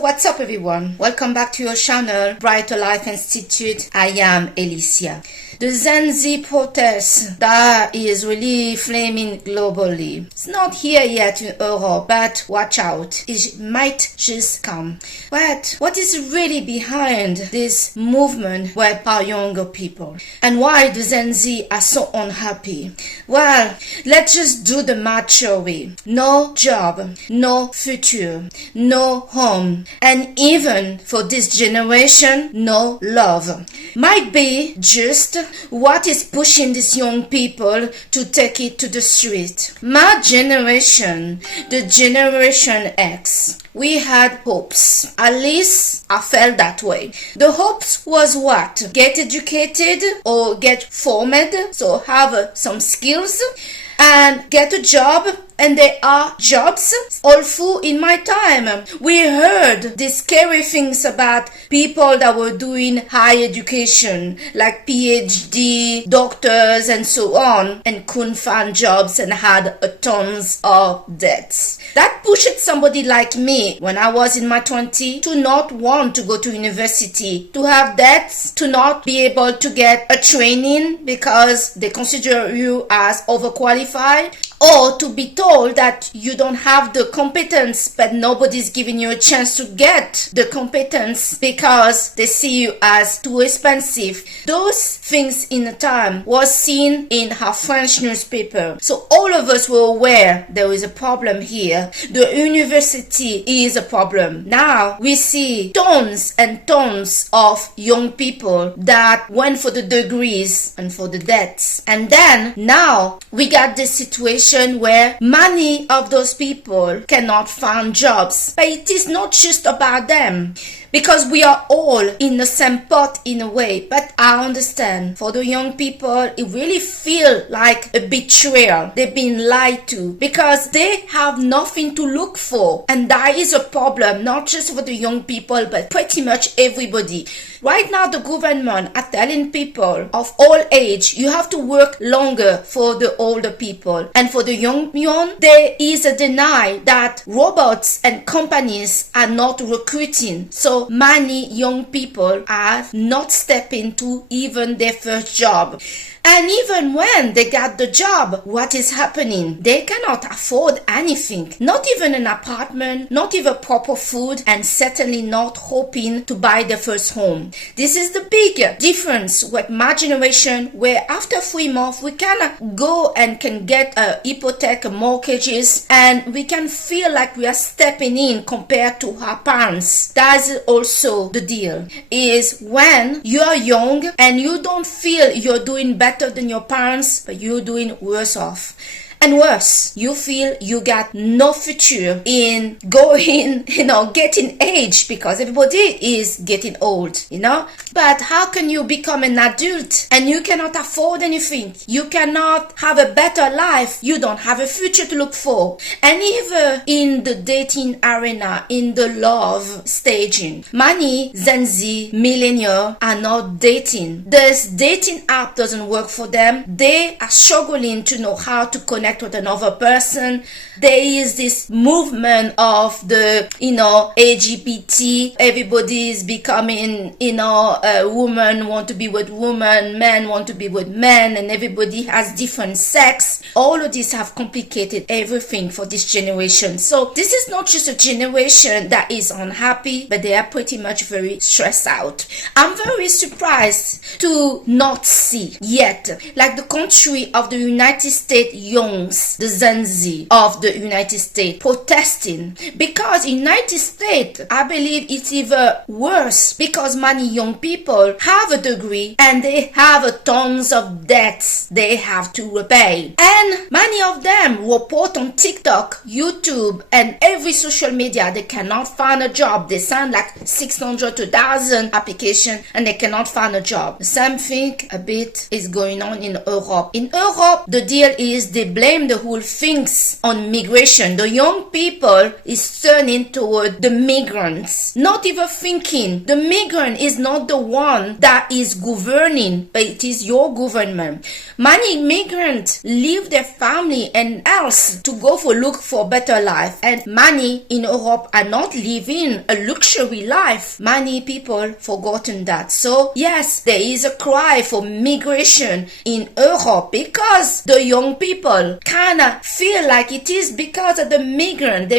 what's up everyone? Welcome back to your channel, Brighter Life Institute. I am Alicia. The Gen Z protest that is really flaming globally. It's not here yet in Europe, but watch out, it might just come. But what is really behind this movement with our younger people? And why the Gen Z are so unhappy? Well, let's just do the macho way. No job, no future, no home, and even for this generation, no love. Might be just what is pushing these young people to take it to the street. My generation, the Generation X, we had hopes. At least I felt that way. The hopes was what? Get educated or get formed, so have some skills and get a job. And there are jobs all through in my time. We heard these scary things about people that were doing higher education, like PhD, doctors, and so on, and couldn't find jobs and had tons of debts. That pushed somebody like me when I was in my 20s to not want to go to university, to have debts, to not be able to get a training because they consider you as overqualified, or to be told that you don't have the competence, but nobody's giving you a chance to get the competence because they see you as too expensive. Those things in the time was seen in our French newspaper. So all of us were aware there is a problem here. The university is a problem. Now we see tons and tons of young people that went for the degrees and for the debts. And then now we got this situation where many of those people cannot find jobs. But it is not just about them, because we are all in the same pot in a way. But I understand for the young people, it really feels like a betrayal. They've been lied to because they have nothing to look for. And that is a problem, not just for the young people, but pretty much everybody. Right now, the government are telling people of all age, you have to work longer for the older people. And for the young, there is a deny that robots and companies are not recruiting. So many young people are not stepping to even their first job. And even when they got the job, what is happening? They cannot afford anything. Not even an apartment, not even proper food, and certainly not hoping to buy their first home. This is the big difference with my generation, where after 3 months, we can go and can get a hypothec mortgages, and we can feel like we are stepping in compared to our parents. That's also the deal, is when you are young and you don't feel you're doing better than your parents, but you're doing worse off. And worse, you feel you got no future in going, getting age, because everybody is getting old, But how can you become an adult and you cannot afford anything? You cannot have a better life. You don't have a future to look for. And even in the dating arena, in the love staging, many Gen Z millennials are not dating. This dating app doesn't work for them. They are struggling to know how to connect with another person. There is this movement of the LGBT. Everybody is becoming women want to be with women, men want to be with men, and everybody has different sex. All of these have complicated everything for this generation. So this is not just a generation that is unhappy, but they are pretty much very stressed out. I'm very surprised to not see yet, like the country of the United States youngs, the Gen Z of the United States protesting, because United States, I believe it's even worse, because many young people have a degree and they have tons of debts they have to repay. And many of them report on TikTok, YouTube, and every social media they cannot find a job. They send like 600 to 1,000 applications and they cannot find a job. The same thing a bit is going on in Europe. In Europe, the deal is they blame blame the whole things on migration. The young people is turning toward the migrants, not even thinking the migrant is not the one that is governing, but it is your government. Many migrants leave their family and else to go for look for better life, and many in Europe are not living a luxury life. Many people forgotten that. So yes, there is a cry for migration in Europe because the young people kind of feel like it is because of the migrant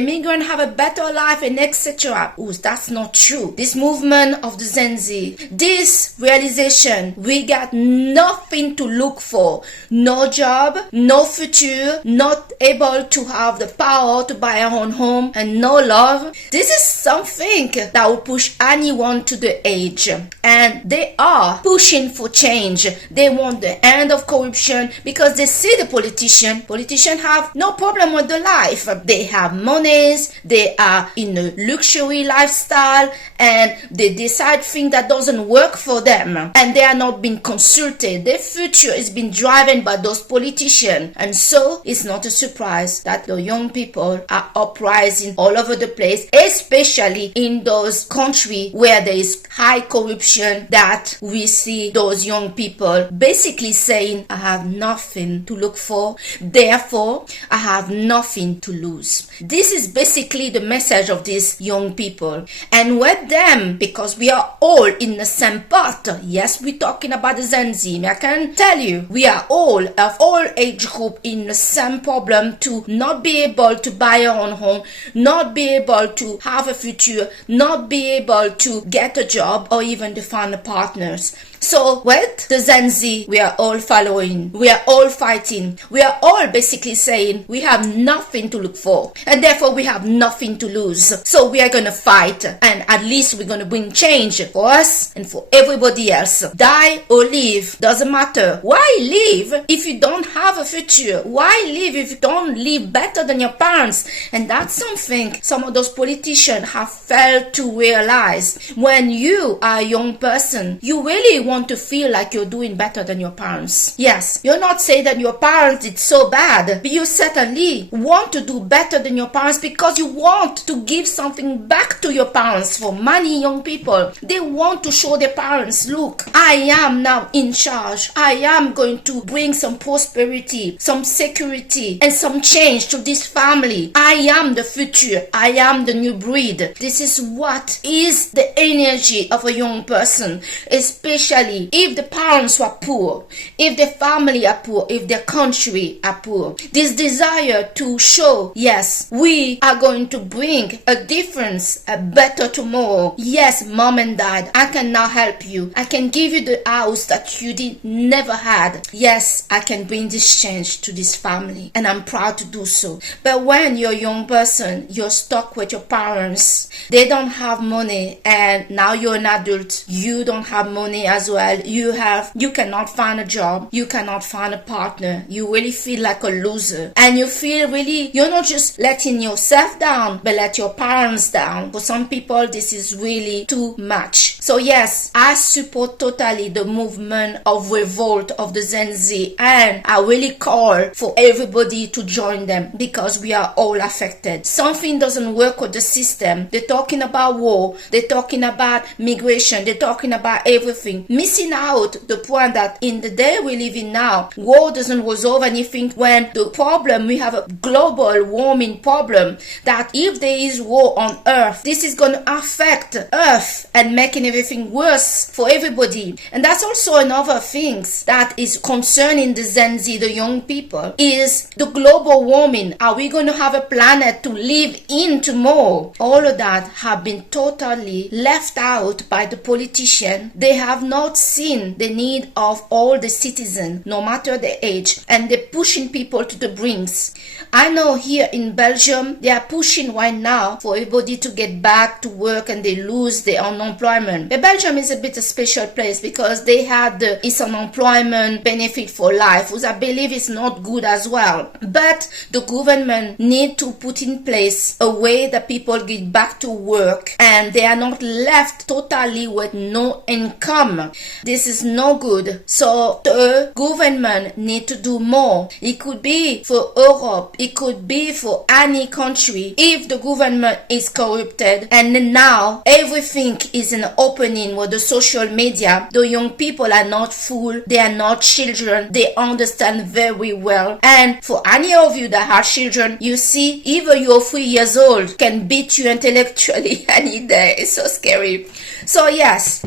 have a better life and etc. Oh, that's not true. This movement of the Gen Z, this realization, we got nothing to look for. No job, no future, not able to have the power to buy our own home, and no love. This is something that will push anyone to the edge. And they are pushing for change. They want the end of corruption because they see the politicians have no problem with the life. They have monies, they are in a luxury lifestyle, and they decide things that doesn't work for them, and they are not being consulted. Their future is being driven by those politicians, and so it's not a surprise that the young people are uprising all over the place, especially in those countries where there is high corruption, that we see those young people basically saying, I have nothing to look for, therefore I have nothing to lose. This is basically the message of these young people. And with them, because we are all in the same part, yes, we're talking about the Gen Z, I can tell you, we are all of all age group in the same problem to not be able to buy our own home, not be able to have a future, not be able to get a job or even to find partners. So with the Gen Z, we are all following, we are all fighting, we are all basically saying we have nothing to look for, and therefore we have nothing to lose. So we are going to fight, and at least we're going to bring change for us and for everybody else. Die or live, doesn't matter. Why live if you don't have a future? Why live if you don't live better than your parents? And that's something some of those politicians have failed to realize. When you are a young person, you really want to feel like you're doing better than your parents. Yes, you're not saying that your parents did so bad, but you certainly want to do better than your parents because you want to give something back to your parents. For many young people, they want to show their parents, look, I am now in charge. I am going to bring some prosperity, some security, and some change to this family. I am the future. I am the new breed. This is what is the energy of a young person, especially if the parents were poor, if the family are poor, if the country are poor. This desire to show, yes, we are going to bring a difference, a better tomorrow. Yes, mom and dad, I can now help you. I can give you the house that you never had. Yes, I can bring this change to this family, and I'm proud to do so. But when you're a young person, you're stuck with your parents. They don't have money, and now you're an adult. You don't have money as well. You cannot find a job. You cannot find a partner. You really feel like a loser, and you feel really, you're not just letting yourself down, but let your parents down. For some people, this is really too much. So yes, I support totally the movement of revolt of the Gen Z, and I really call for everybody to join them because we are all affected. Something doesn't work with the system. They're talking about war, they're talking about migration, they're talking about everything, missing out the point that in the day we live in now, war doesn't resolve anything. When the problem, we have a global warming problem, that if there is war on earth, this is going to affect earth and making everything worse for everybody. And that's also another thing that is concerning the Gen Z, the young people, is the global warming. Are we going to have a planet to live in tomorrow? All of that have been totally left out by the politician. They have not seen the need of all the citizens, no matter their age, and they're pushing people to the brinks. I know here in Belgium, they are pushing right now for everybody to get back to work, and they lose their unemployment. But Belgium is a bit a special place because they had its unemployment benefit for life, which I believe is not good as well. But the government need to put in place a way that people get back to work and they are not left totally with no income. This is no good. So the government need to do more. It could be for Europe. It could be for any country. If the government is corrupted and now everything is an opening with the social media, the young people are not fool. They are not children. They understand very well. And for any of you that have children, you see, even you're 3 years old can beat you intellectually any day. It's so scary. So yes,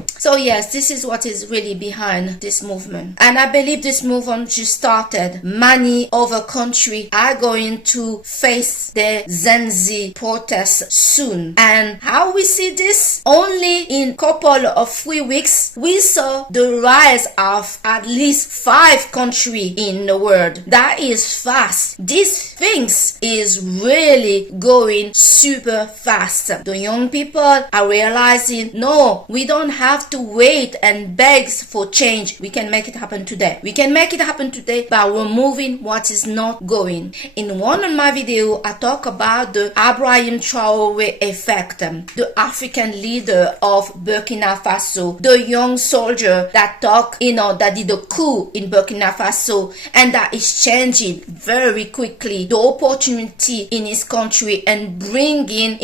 this is what is really behind this movement. And I believe this movement just started. Many other countries are going to face the Gen Z protests soon. And how we see this? Only in couple of 3 weeks, we saw the rise of at least 5 countries in the world. That is fast. These things is really going super fast. The young people are realizing, no, we don't have to wait and beg for change. We can make it happen today. We can make it happen today by removing what is not going. In one of my videos, I talk about the Ibrahim Traoré effect, the African leader of Burkina Faso, the young soldier that that did a coup in Burkina Faso and that is changing very quickly the opportunity in his country and bringing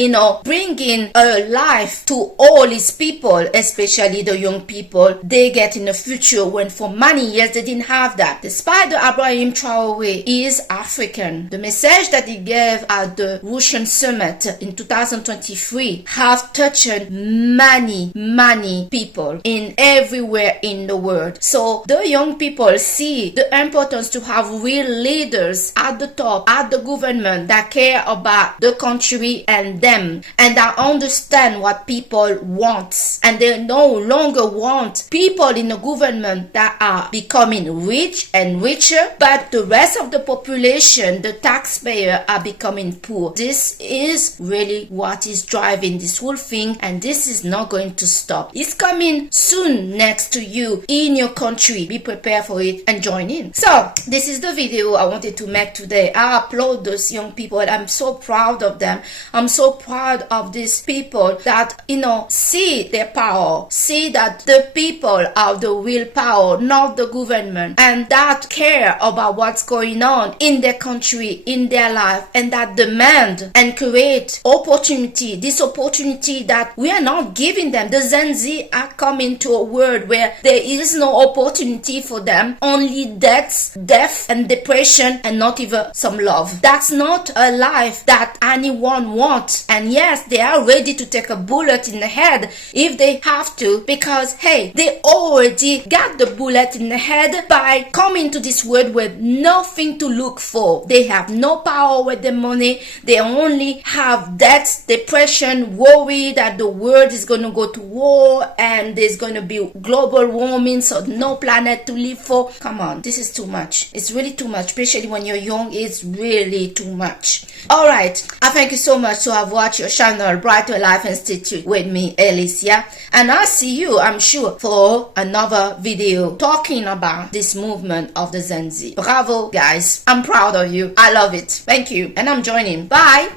a life to all his people, especially the young people they get in the future when for many years they didn't have that. Despite the Ibrahim Traoré is African, the message that he gave at the Russian summit in 2023 have touched many people in everywhere in the world. So the young people see the importance to have real leaders at the top, at the government that care about the country and them, and that understand what people want. And they no longer want people in the government that are becoming rich and richer, but the rest of the population, the taxpayer, are becoming poor. This is really what is driving this whole thing, and this is not going to stop. It's coming soon next to you in your country. Be prepared for it and join in. So this is the video I wanted to make today. I applaud those young people. I'm so proud of them. I'm so proud of these people that see their power, see that the people have the real power, not the government, and that care about what's going on in their country, in their life, and that demand and create opportunity. This opportunity that we are not giving them. The Gen Z are coming to a world where there is no opportunity for them, only death and depression, and not even some love. That's not a life that anyone wants. And yes, they are ready to take a bullet in the head if they have to, because hey, they already got the bullet in the head by coming to this world with nothing to look for. They have no power with the money. They only have death, depression, worry that the world is going to go to war and there's going to be global warming, so no planet to live for. Come on, this is too much. It's really too much, especially when you're young. It's really too much. All right, I thank you so much to have watched your channel Brighter Life Institute with me, Alicia, and I'll see you, I'm sure, for another video talking about this movement of the Gen Z. Bravo guys, I'm proud of you. I love it. Thank you, and I'm joining. Bye.